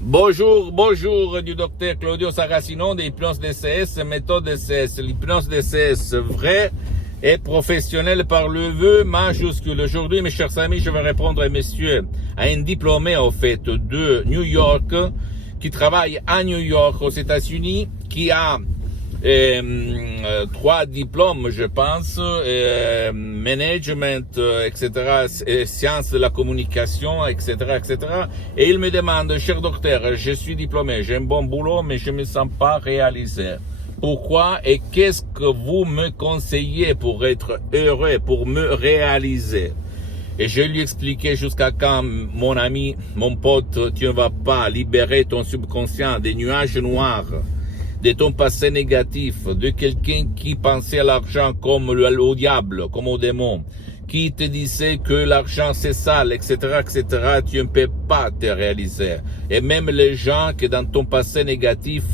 Bonjour du docteur Claudio Saracino de l'hypnose DCS, méthode DCS. L'hypnose DCS vraie et professionnelle par le vœu majuscule. Aujourd'hui, mes chers amis, je vais répondre à monsieur, à un diplômé, au fait, de New York, qui travaille à New York, aux États-Unis, qui a 3 diplômes, je pense, management, etc., sciences de la communication, etc., etc. Et il me demande, cher docteur, je suis diplômé, j'ai un bon boulot, mais je me sens pas réalisé. Pourquoi et qu'est-ce que vous me conseillez pour être heureux, pour me réaliser? Et je lui expliquais jusqu'à quand, mon ami, mon pote, tu ne vas pas libérer ton subconscient des nuages noirs, de ton passé négatif, de quelqu'un qui pensait à l'argent comme au diable, comme au démon, qui te disait que l'argent c'est sale, etc., etc., tu ne peux pas te réaliser. Et même les gens qui dans ton passé négatif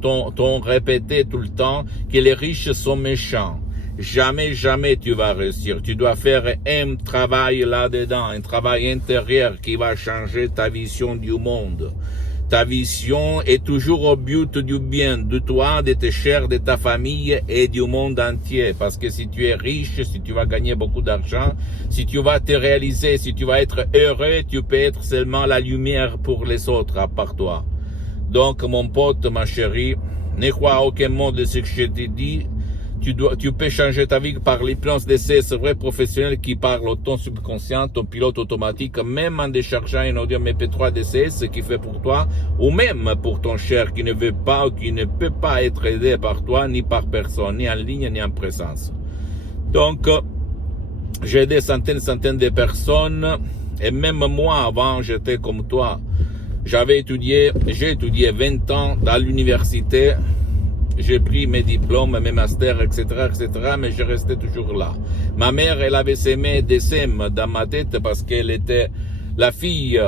t'ont répété tout le temps que les riches sont méchants. Jamais tu vas réussir. Tu dois faire un travail là-dedans, un travail intérieur qui va changer ta vision du monde. Ta vision est toujours au but du bien, de toi, de tes chers, de ta famille et du monde entier. Parce que si tu es riche, si tu vas gagner beaucoup d'argent, si tu vas te réaliser, si tu vas être heureux, tu peux être seulement la lumière pour les autres, à part toi. Donc, mon pote, ma chérie, ne crois à aucun mot de ce que je te dis. Tu peux changer ta vie par l'hypnose DCS vrai professionnel qui parle au ton subconscient, ton pilote automatique, même en déchargeant un audio MP3 DCS qui fait pour toi, ou même pour ton cher qui ne veut pas ou qui ne peut pas être aidé par toi, ni par personne, ni en ligne, ni en présence. Donc, j'ai aidé centaines de personnes, et même moi, avant, j'étais comme toi. J'ai étudié 20 ans dans l'université. J'ai pris mes diplômes, mes masters, etc., mais je restais toujours là. Ma mère, elle avait semé des sèmes dans ma tête parce qu'elle était la fille,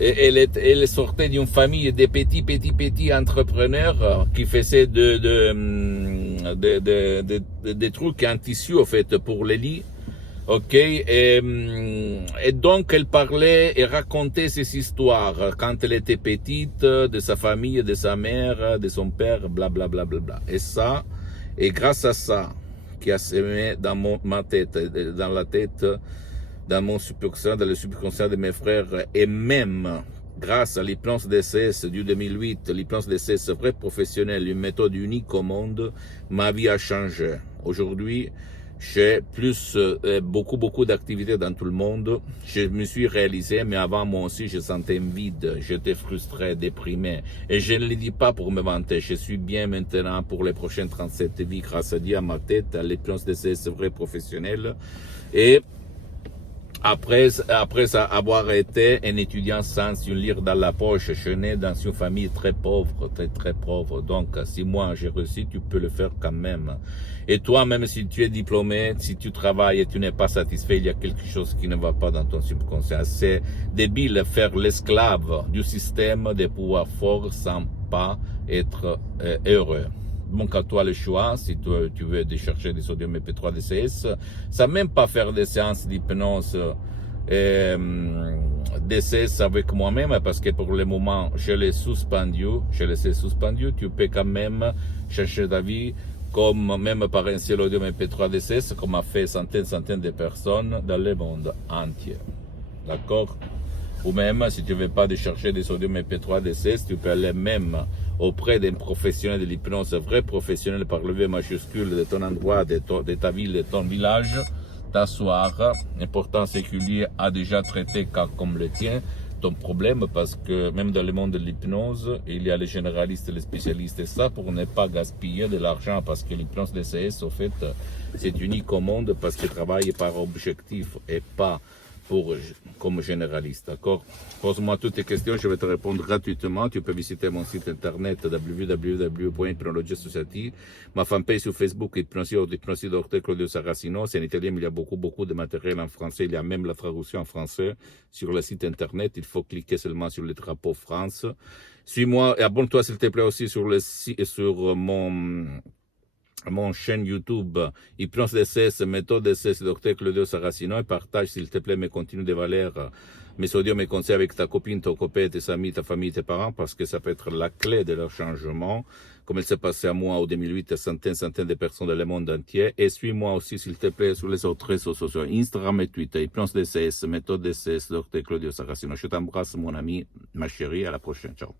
elle sortait d'une famille de petits entrepreneurs qui faisaient des trucs en tissu, en fait, pour les lits. Ok, et donc elle parlait et racontait ces histoires quand elle était petite, de sa famille, de sa mère, de son père, bla bla bla bla bla. Et ça, et grâce à ça, qui a semé dans ma tête, dans la tête, dans mon subconscient, dans le subconscient de mes frères, et même grâce à l'hypnose DCS du 2008, l'hypnose DCS vrai professionnel, une méthode unique au monde, ma vie a changé. Aujourd'hui, j'ai beaucoup d'activités dans tout le monde. Je me suis réalisé, mais avant moi aussi, je sentais un vide. J'étais frustré, déprimé. Et je ne le dis pas pour me vanter. Je suis bien maintenant pour les prochaines 37 vies grâce à Dieu, à ma tête, à l'hypnose DCS vrai professionnel. Et après avoir été un étudiant sans une lire dans la poche, je né dans une famille très pauvre, très pauvre. Donc, si moi j'ai réussi, tu peux le faire quand même. Et toi, même si tu es diplômé, si tu travailles et tu n'es pas satisfait, il y a quelque chose qui ne va pas dans ton subconscient. C'est débile de faire l'esclave du système des pouvoirs forts sans pas être heureux. Donc à toi le choix, si tu veux chercher des sodium MP3 DCS, sans même pas faire des séances d'hypnose DCS avec moi-même, parce que pour le moment, je l'ai suspendu, tu peux quand même chercher ta vie, comme même par un seul audio MP3 DCS, comme a fait centaines de personnes dans le monde entier. D'accord? Ou même, si tu ne veux pas chercher des sodium MP3 DCS, tu peux aller même auprès d'un professionnel de l'hypnose, vrai professionnel par le V majuscule de ton endroit, de ta ville, de ton village, t'asseoir. L'important, c'est que lui a déjà traité cas comme le tien, ton problème, parce que même dans le monde de l'hypnose, il y a les généralistes et les spécialistes, et ça pour ne pas gaspiller de l'argent, parce que l'hypnose DCS, au fait, c'est unique au monde, parce qu'il travaille par objectif et pas comme généraliste, d'accord? Pose-moi toutes tes questions, je vais te répondre gratuitement. Tu peux visiter mon site internet www.hypnologiasociety, ma fanpage sur Facebook, Hypnosie Dr Claudio Saracino. C'est en italien, mais il y a beaucoup de matériel en français. Il y a même la traduction en français sur le site internet. Il faut cliquer seulement sur le drapeau France. Suis-moi et abonne-toi s'il te plaît aussi sur mon chaîne YouTube, Hypnose DCS, méthode DCS, Dr Claudio Saracino, et partage s'il te plaît mes contenus de valeur mais ça veut dire mes conseils avec ta copine, ton copain, tes amis, ta famille, tes parents, parce que ça peut être la clé de leur changement, comme il s'est passé à moi en 2008, à centaines de personnes dans le monde entier. Et suis-moi aussi, s'il te plaît, sur les autres réseaux sociaux, Instagram et Twitter, Hypnose DCS, Méthode DCS, Dr. Claudio Saracino. Je t'embrasse, mon ami, ma chérie, à la prochaine. Ciao.